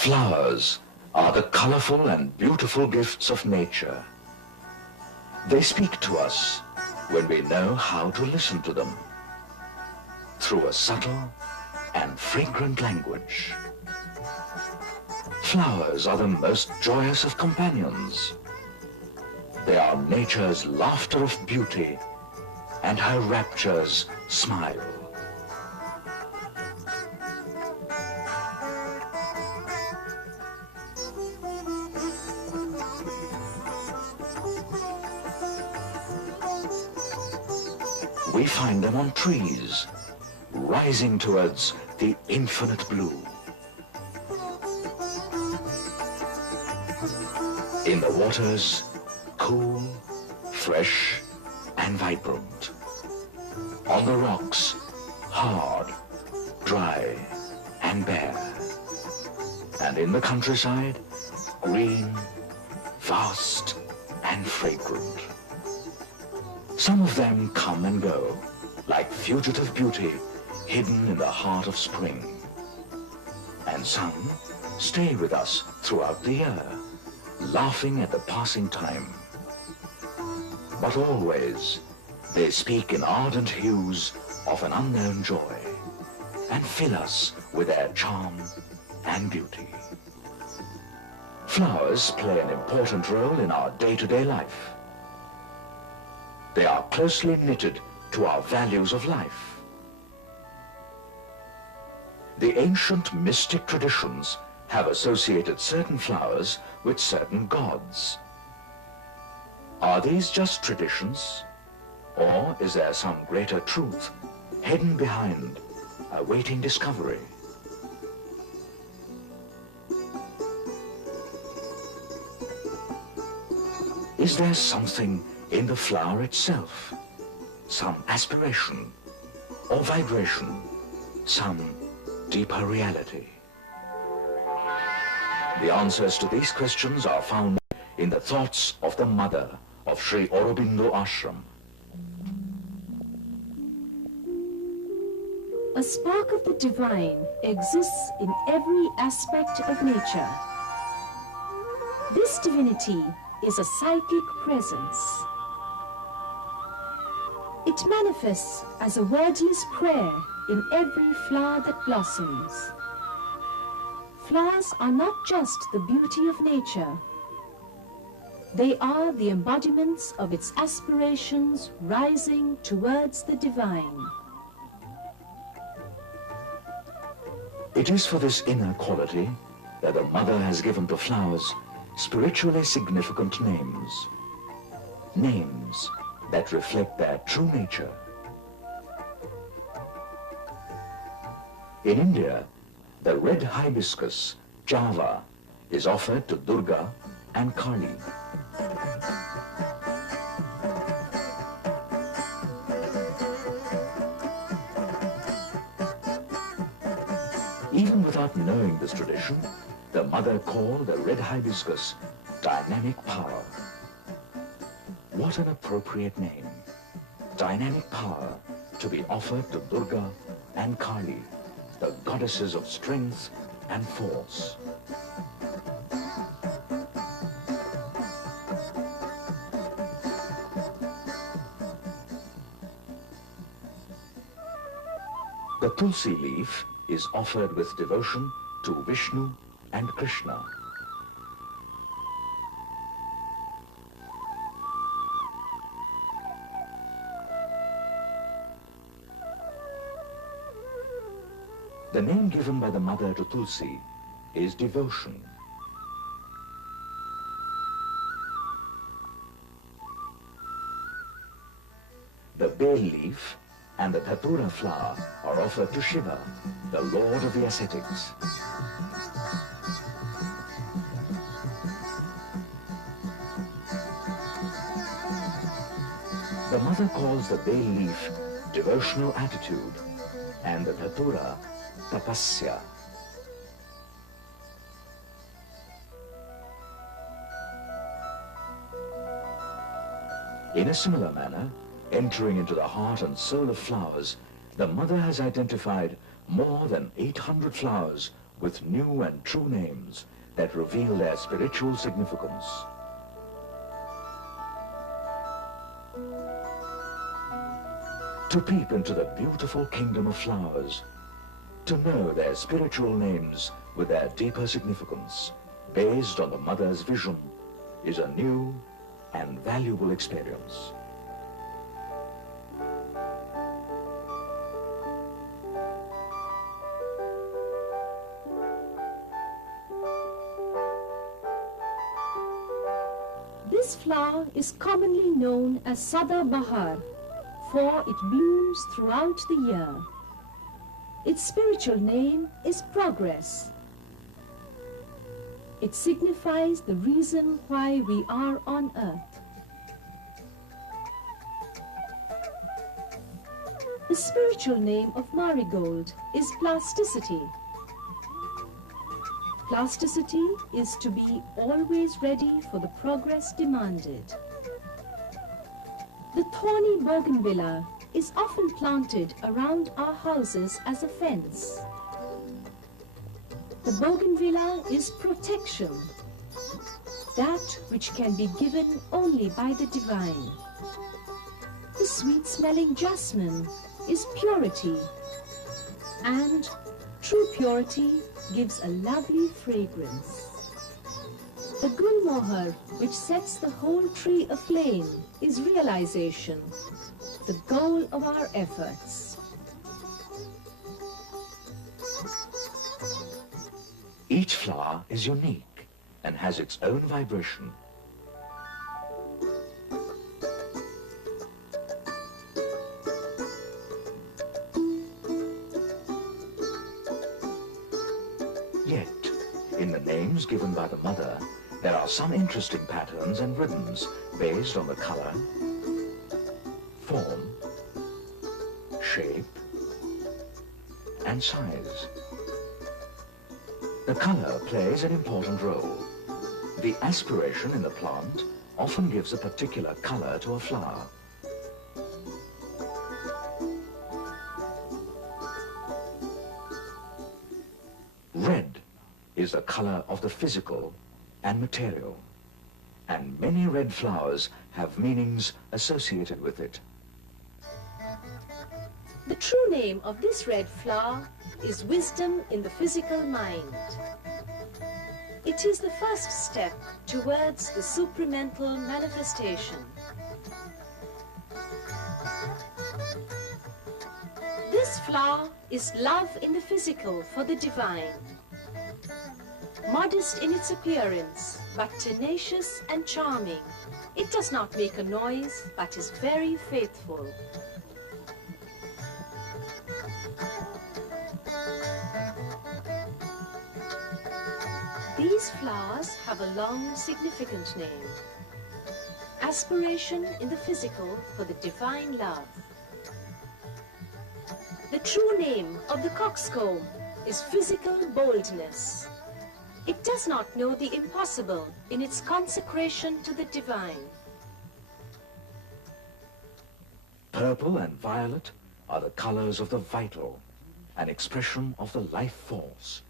Flowers are the colorful and beautiful gifts of nature. They speak to us when we know how to listen to them, through a subtle and fragrant language. Flowers are the most joyous of companions. They are nature's laughter of beauty and her rapture's smile. We find them on trees, rising towards the infinite blue. In the waters, cool, fresh, and vibrant. On the rocks, hard, dry, and bare. And in the countryside, green, vast, and fragrant. Some of them come and go, like fugitive beauty hidden in the heart of spring. And some stay with us throughout the year, laughing at the passing time. But always, they speak in ardent hues of an unknown joy, and fill us with their charm and beauty. Flowers play an important role in our day-to-day life. They are closely knitted to our values of life. The ancient mystic traditions have associated certain flowers with certain gods. Are these just traditions, or is there some greater truth hidden behind, awaiting discovery? Is there something in the flower itself, some aspiration or vibration, some deeper reality? The answers to these questions are found in the thoughts of the mother of Sri Aurobindo Ashram. A spark of the divine exists in every aspect of nature. This divinity is a psychic presence. It manifests as a wordless prayer in every flower that blossoms. Flowers are not just the beauty of nature. They are the embodiments of its aspirations rising towards the divine. It is for this inner quality that the mother has given to flowers spiritually significant names. Names that reflect their true nature. In India, the red hibiscus, Java, is offered to Durga and Kali. Even without knowing this tradition, the mother called the red hibiscus dynamic power. What an appropriate name. Dynamic power to be offered to Durga and Kali, the goddesses of strength and force. The Tulsi leaf is offered with devotion to Vishnu and Krishna. The name given by the mother to Tulsi is devotion. The bay leaf and the Dhatura flower are offered to Shiva, the lord of the ascetics. The mother calls the bay leaf devotional attitude and the Dhatura tapasya. In a similar manner, entering into the heart and soul of flowers, the mother has identified more than 800 flowers with new and true names that reveal their spiritual significance. To peep into the beautiful kingdom of flowers, to know their spiritual names with their deeper significance, based on the mother's vision, is a new and valuable experience. This flower is commonly known as Sada Bahar, for it blooms throughout the year. Its spiritual name is progress. It signifies the reason why we are on earth. The spiritual name of marigold is plasticity. Plasticity is to be always ready for the progress demanded. The Thorny Bougainvillea is often planted around our houses as a fence. The bougainvillea is protection, that which can be given only by the divine. The sweet-smelling jasmine is purity, and true purity gives a lovely fragrance. The gulmohar, which sets the whole tree aflame, is realization, the goal of our efforts. Each flower is unique and has its own vibration. Yet, in the names given by the mother, there are some interesting patterns and rhythms based on the color, form, shape, and size. The color plays an important role. The aspiration in the plant often gives a particular color to a flower. Red is the color of the physical and material, and many red flowers have meanings associated with it. The true name of this red flower is wisdom in the physical mind. It is the first step towards the supramental manifestation. This flower is love in the physical for the divine. Modest in its appearance, but tenacious and charming. It does not make a noise, but is very faithful. These flowers have a long, significant name. Aspiration in the physical for the divine love. The true name of the coxcomb is physical boldness. It does not know the impossible in its consecration to the divine. Purple and violet are the colors of the vital, an expression of the life force.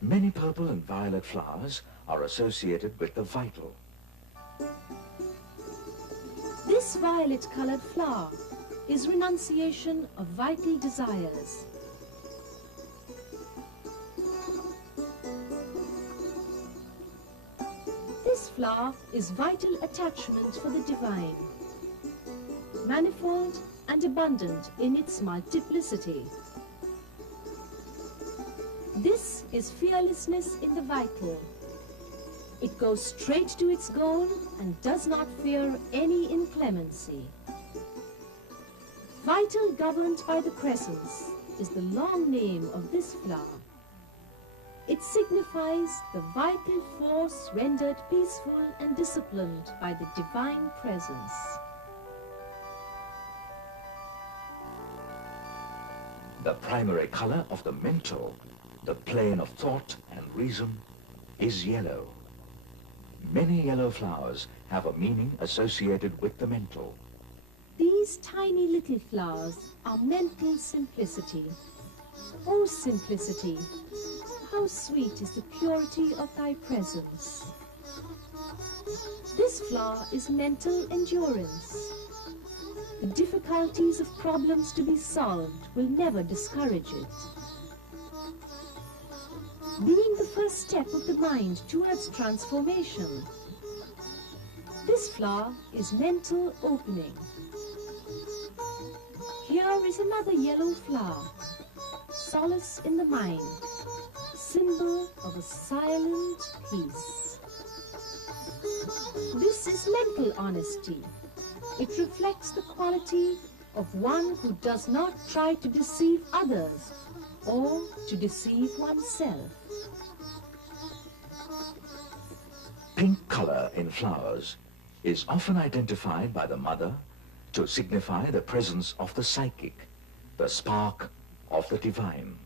Many purple and violet flowers are associated with the vital. This violet-colored flower is renunciation of vital desires. This flower is vital attachment for the divine, manifold and abundant in its multiplicity. This is fearlessness in the vital. It goes straight to its goal and does not fear any inclemency. Vital governed by the crescents is the long name of this flower. It signifies the vital force rendered peaceful and disciplined by the divine presence. The primary color of the mental, the plane of thought and reason, is yellow. Many yellow flowers have a meaning associated with the mental. These tiny little flowers are mental simplicity. Oh, simplicity! how sweet is the purity of thy presence. This flower is mental endurance. The difficulties of problems to be solved will never discourage it. Being the first step of the mind towards transformation, this flower is mental opening. Here is another yellow flower, solace in the mind, symbol of a silent peace. This is mental honesty. It reflects the quality of one who does not try to deceive others or to deceive oneself. Pink color in flowers is often identified by the mother to signify the presence of the psychic, the spark of the divine.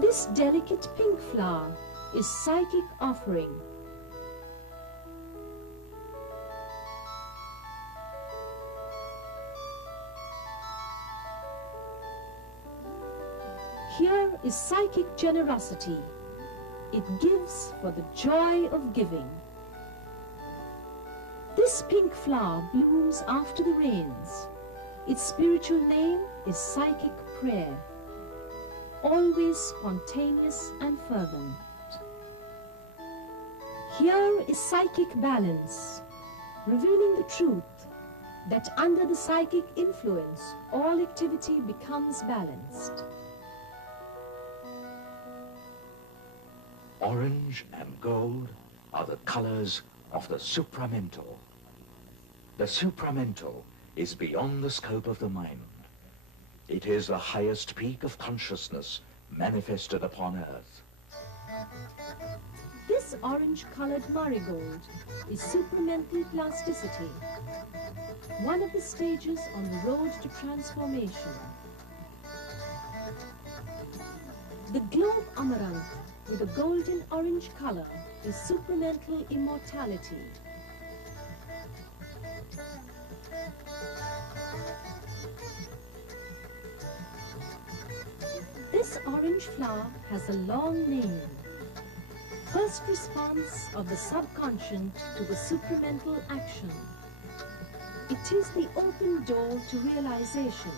This delicate pink flower is psychic offering. Here is psychic generosity. It gives for the joy of giving. This pink flower blooms after the rains. Its spiritual name is psychic prayer, always spontaneous and fervent. Here is psychic balance, revealing the truth that under the psychic influence, all activity becomes balanced. Orange and gold are the colors of the supramental. The supramental is beyond the scope of the mind. It is the highest peak of consciousness manifested upon earth. This orange-colored marigold is supramental plasticity, one of the stages on the road to transformation. The globe amaranth with a golden orange color is supramental immortality. This orange flower has a long name. First response of the subconscious to the supramental action. It is the open door to realization.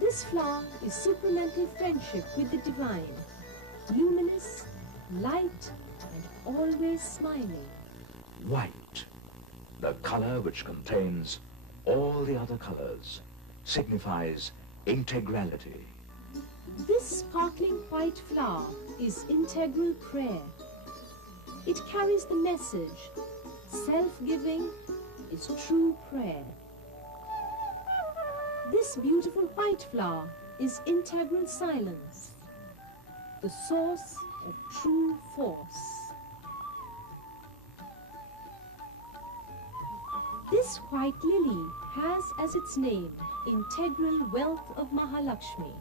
This flower is supramental friendship with the divine, luminous, light, and always smiling. White, the color which contains all the other colors, signifies integrality. This sparkling white flower is integral prayer. It carries the message, self-giving is true prayer. This beautiful white flower is integral silence, the source of true force. This white lily has as its name integral wealth of Mahalakshmi.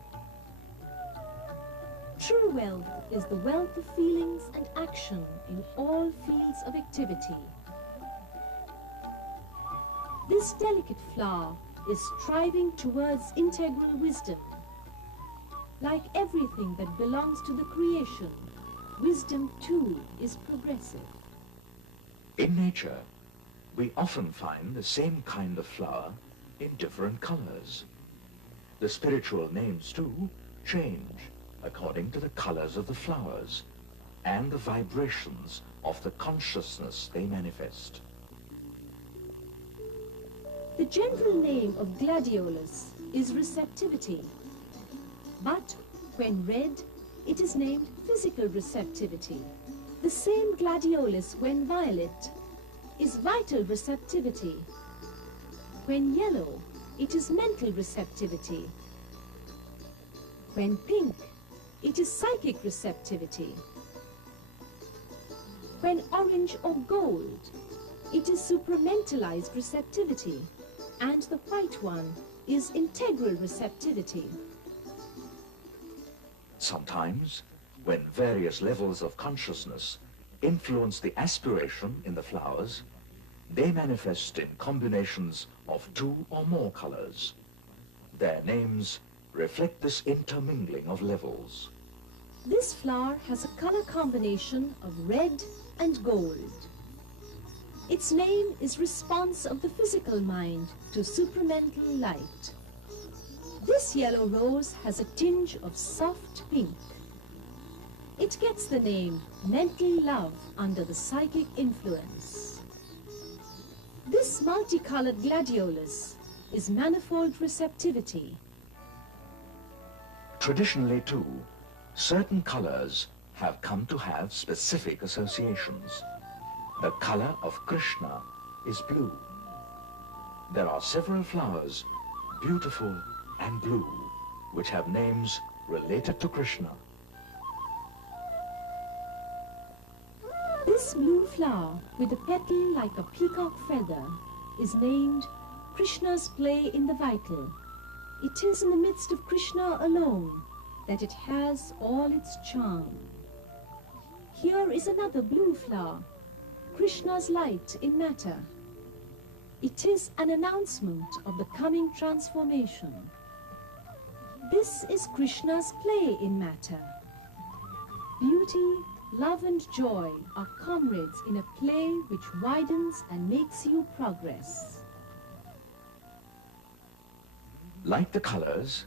True wealth is the wealth of feelings and action in all fields of activity. This delicate flower is striving towards integral wisdom. Like everything that belongs to the creation, wisdom too is progressive. In nature, we often find the same kind of flower in different colors. The spiritual names too change according to the colors of the flowers and the vibrations of the consciousness they manifest. The general name of Gladiolus is receptivity, but when red, it is named physical receptivity. The same Gladiolus, when violet, is vital receptivity. When yellow, it is mental receptivity. When pink, it is psychic receptivity. When orange or gold, it is supramentalized receptivity, and the white one is integral receptivity. Sometimes, when various levels of consciousness influence the aspiration in the flowers, they manifest in combinations of two or more colors. Their names reflect this intermingling of levels. This flower has a color combination of red and gold. Its name is response of the physical mind to supramental light. This yellow rose has a tinge of soft pink. It gets the name mental love under the psychic influence. This multicolored gladiolus is manifold receptivity. Traditionally, too, certain colors have come to have specific associations. The color of Krishna is blue. There are several flowers, beautiful and blue, which have names related to Krishna. This blue flower with a petal like a peacock feather is named Krishna's play in the vital. It is in the midst of Krishna alone that it has all its charm. Here is another blue flower, Krishna's light in matter. It is an announcement of the coming transformation. This is Krishna's play in matter. Beauty, love and joy are comrades in a play which widens and makes you progress. Like the colors,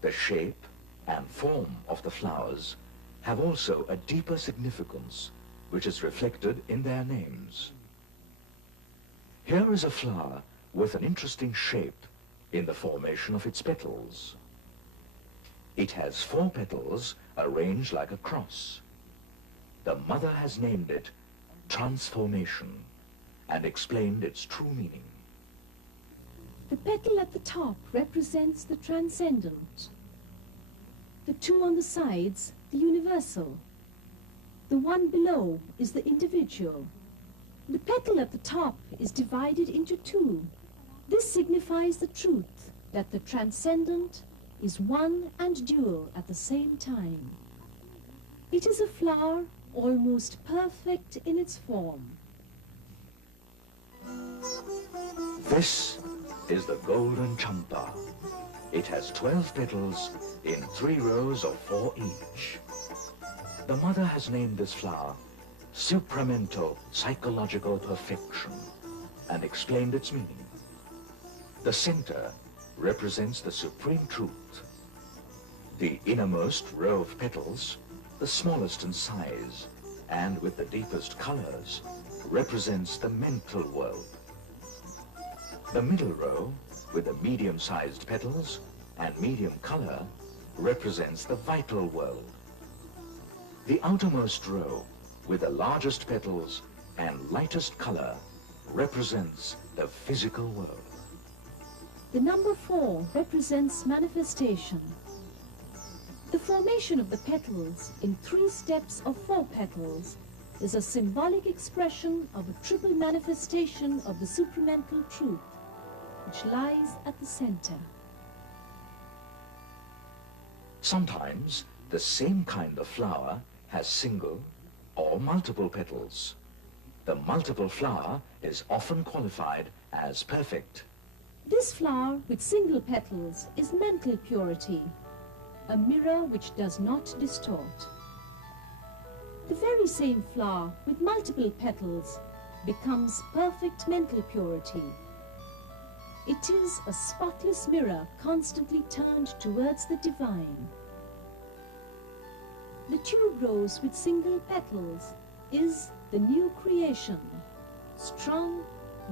the shape and form of the flowers have also a deeper significance, which is reflected in their names. Here is a flower with an interesting shape in the formation of its petals. It has 4 petals arranged like a cross. The mother has named it Transformation and explained its true meaning. The petal at the top represents the transcendent. The 2 on the sides, the universal. The one below is the individual. The petal at the top is divided into 2. This signifies the truth that the transcendent is one and dual at the same time. It is a flower almost perfect in its form. This is the golden Champa. It has 12 petals in 3 rows of 4 each. The mother has named this flower Supramental Psychological Perfection and explained its meaning. The center represents the supreme truth. The innermost row of petals, the smallest in size and with the deepest colors, represents the mental world. The middle row, with the medium-sized petals and medium color, represents the vital world. The outermost row, with the largest petals and lightest color, represents the physical world. The number 4 represents manifestation. The formation of the petals in 3 steps of 4 petals is a symbolic expression of a triple manifestation of the supramental truth, which lies at the center. Sometimes the same kind of flower has single or multiple petals. The multiple flower is often qualified as perfect. This flower with single petals is mental purity, a mirror which does not distort. The very same flower with multiple petals becomes perfect mental purity. It is a spotless mirror constantly turned towards the divine. The tube rose with single petals is the new creation, strong,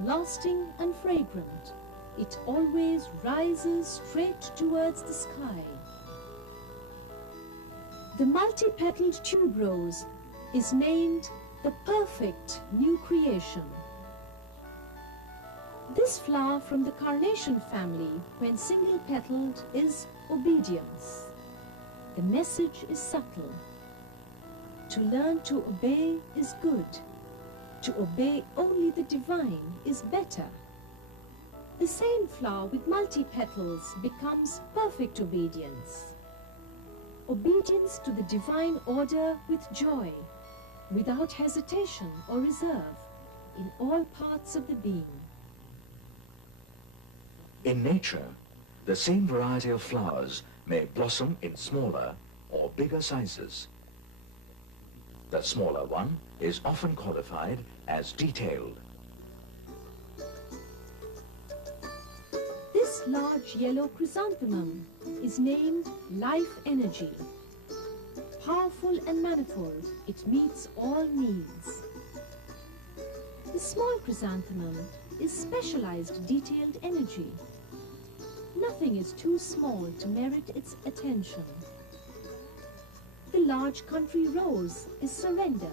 lasting and fragrant. It always rises straight towards the sky. The multi-petaled tube rose is named the perfect new creation. This flower from the carnation family, when single-petaled, is obedience. The message is subtle. To learn to obey is good. To obey only the divine is better. The same flower with multi-petals becomes perfect obedience. Obedience to the divine order with joy, without hesitation or reserve, in all parts of the being. In nature, the same variety of flowers may blossom in smaller or bigger sizes. The smaller one is often qualified as detailed. This large yellow chrysanthemum is named Life Energy. Powerful and manifold, it meets all needs. The small chrysanthemum is specialized detailed energy. Nothing is too small to merit its attention. The large country rose is surrender.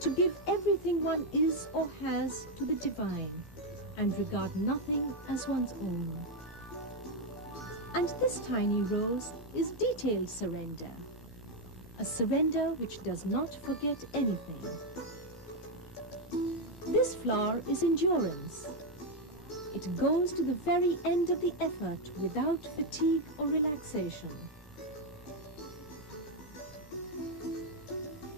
To give everything one is or has to the divine, and regard nothing as one's own. And this tiny rose is detailed surrender, a surrender which does not forget anything. This flower is endurance. It goes to the very end of the effort without fatigue or relaxation.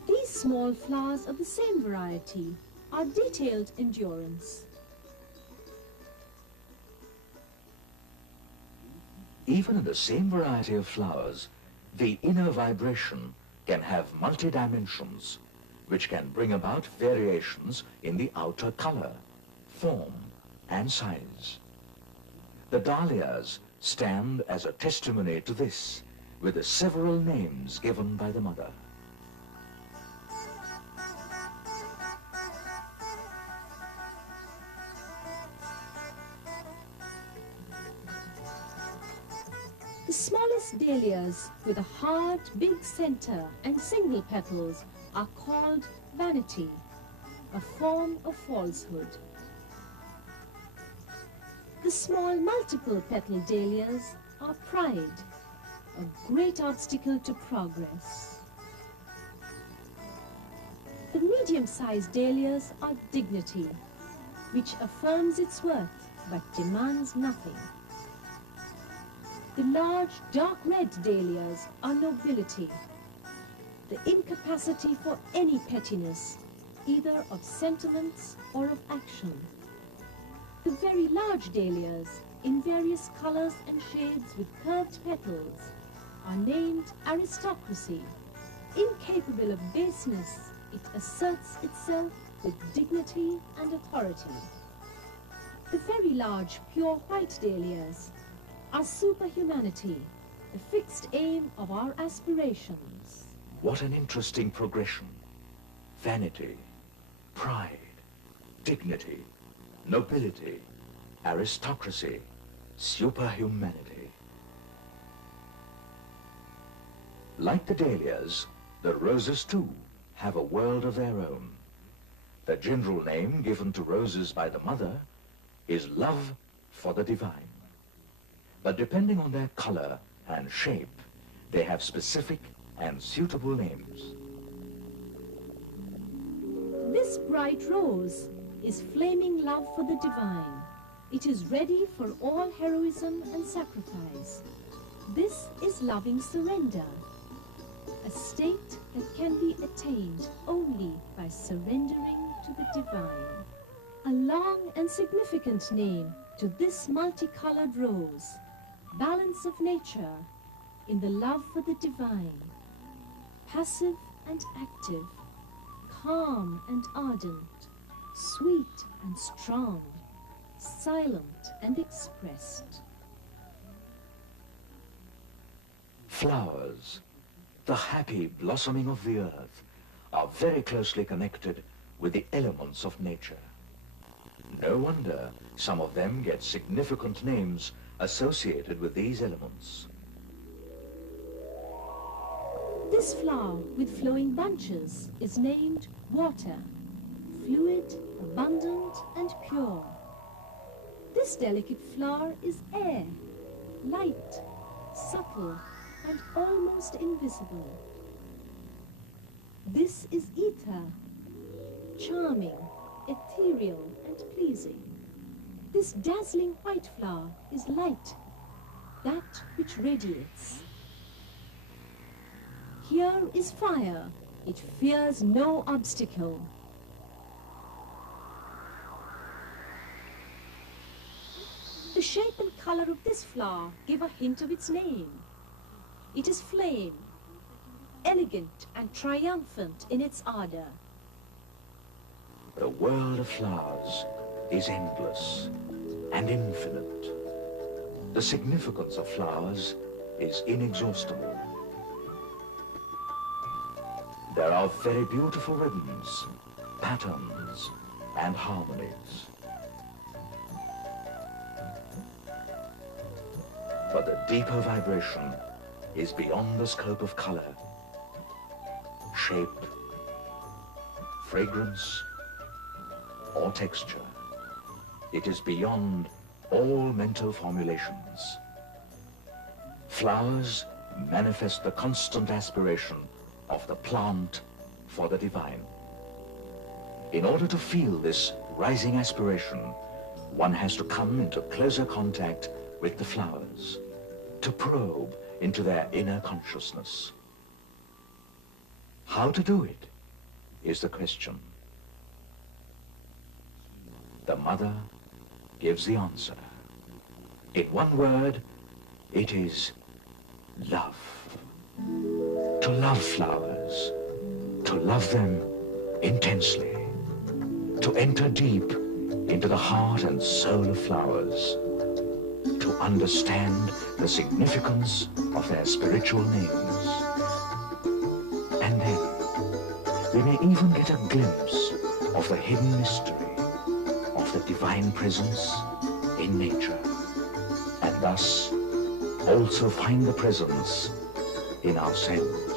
These small flowers of the same variety are detailed endurance. Even in the same variety of flowers, the inner vibration can have multi-dimensions, which can bring about variations in the outer color, form, and size. The dahlias stand as a testimony to this, with the several names given by the mother. The smallest dahlias with a hard, big center and single petals are called vanity, a form of falsehood. The small multiple petal dahlias are pride, a great obstacle to progress. The medium-sized dahlias are dignity, which affirms its worth but demands nothing. The large, dark red dahlias are nobility, the incapacity for any pettiness, either of sentiments or of action. The very large dahlias, in various colors and shades with curved petals, are named aristocracy. Incapable of baseness, it asserts itself with dignity and authority. The very large, pure white dahlias are superhumanity, the fixed aim of our aspirations. What an interesting progression. Vanity, pride, dignity, nobility, aristocracy, superhumanity. Like the dahlias, the roses too have a world of their own. The general name given to roses by the mother is love for the divine. But depending on their color and shape, they have specific and suitable names. This bright rose is flaming love for the divine. It is ready for all heroism and sacrifice. This is loving surrender, a state that can be attained only by surrendering to the divine. A long and significant name to this multicolored rose, balance of nature in the love for the divine, passive and active, calm and ardent, sweet and strong, silent and expressed. Flowers, the happy blossoming of the earth, are very closely connected with the elements of nature. No wonder some of them get significant names associated with these elements. This flower with flowing bunches is named water, fluid, abundant, and pure. This delicate flower is air, light, subtle, and almost invisible. This is ether, charming, ethereal, and pleasing. This dazzling white flower is light, that which radiates. Here is fire, it fears no obstacle. The The shape and color of this flower give a hint of its name. It is flame, elegant and triumphant in its ardor. The world of flowers is endless and infinite. The significance of flowers is inexhaustible. There are very beautiful rhythms, patterns, and harmonies. But the deeper vibration is beyond the scope of color, shape, fragrance, or texture. It is beyond all mental formulations. Flowers manifest the constant aspiration of the plant for the divine. In order to feel this rising aspiration, one has to come into closer contact with the flowers, to probe into their inner consciousness. How to do it is the question. The mother gives the answer. In one word, it is love. To love flowers, to love them intensely, to enter deep into the heart and soul of flowers, to understand the significance of their spiritual names. And then we may even get a glimpse of the hidden mystery of the divine presence in nature, and thus also find the presence in ourselves.